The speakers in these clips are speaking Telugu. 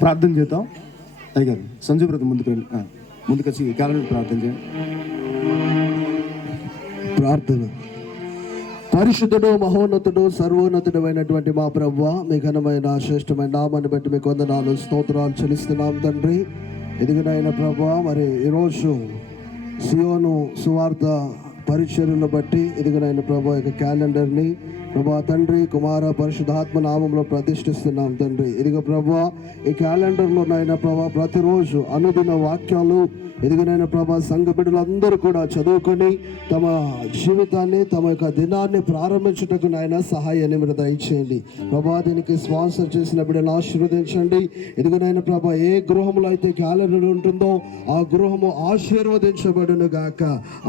ప్రార్థన చేద్దాం. అయ్యారు సంజయ్ బ్రదర్ ముందుకు వచ్చి క్యాలెండర్ ప్రార్థన చేయండి. ప్రార్థన. పరిశుద్ధుడు, మహోన్నతుడు, సర్వోన్నతుడు అయినటువంటి మా ప్రభువా, మీ ఘనమైన శ్రేష్టమైన నామాన్ని బట్టి మీకు వందనాలు, స్తోత్రాలు చెల్లిస్తున్నాం తండ్రి. ఎదుగునైన ప్రభువా, మరి ఈరోజు సియోను సువార్త పరిచర్యను బట్టి ఎదుగునైన ప్రభు యొక్క క్యాలెండర్ని ప్రభా తండ్రి, కుమార, పరిశుద్ధాత్మ నామంలో ప్రతిష్ఠిస్తున్నాం తండ్రి. ఇదిగో ప్రభా, ఈ క్యాలెండర్లో నాయన ప్రభా ప్రతిరోజు అనుదిన వాక్యాలు ఎదుగునైన ప్రభా సంఘ బిడ్డలందరూ కూడా చదువుకొని తమ జీవితాన్ని, తమ యొక్క దినాన్ని ప్రారంభించుటకు నాయన సహాయాన్ని మీరు దయచేయండి ప్రభా. దీనికి స్పాన్సర్ చేసిన బిడ్డను ఆశీర్వదించండి. ఎదుగునైన ప్రభా, ఏ గృహంలో అయితే క్యాలెండర్ ఉంటుందో ఆ గృహము ఆశీర్వదించబడును గాక,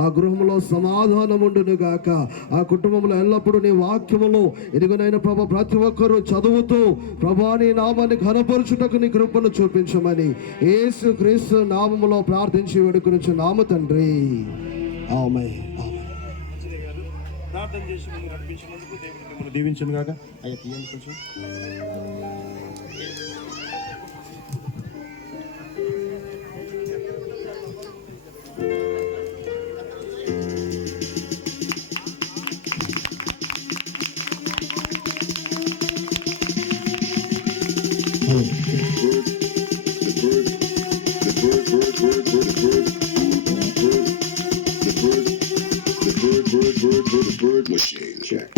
ఆ గృహంలో సమాధానం ఉండును గాక, ఆ కుటుంబంలో ఎల్లప్పుడూ నీ వాక్యములు ఎదుగునైన ప్రభా ప్రతి ఒక్కరూ చదువుతూ ప్రభా నీ నామాన్ని ఘనపరచుటకు నీ కృపను చూపించమని యేసు క్రీస్తు నామములో ప్రార్థించి వేడుకొనుచు నామ తండ్రి, ఆమేన్. ప్రార్థన చేసి ముందు నడిపించినందుకు దేవుడు మిమ్మల్ని దీవించును గాక. అయ్యా తీయండి కొంచెం. Bird machine check.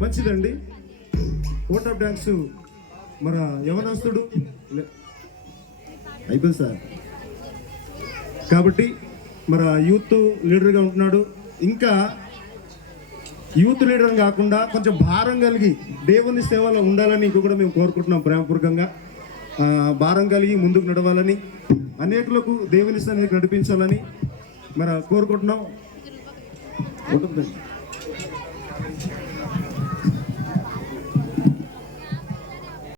మంచిదండి. కోట్ ఆఫ్ డాన్స్ మన యవనస్తుడు అయిపోయింది సార్. కాబట్టి మన యూత్ లీడర్గా ఉంటున్నాడు. ఇంకా యూత్ లీడర్ కాకుండా కొంచెం భారం కలిగి దేవుని సేవలో ఉండాలని కూడా మేము కోరుకుంటున్నాం. ప్రేమపూర్వకంగా భారం కలిగి ముందుకు నడవాలని, అనేకులకు దేవుని సన్నిధికి నడిపించాలని కోరుకుంటున్నాం. ఉంటుంది.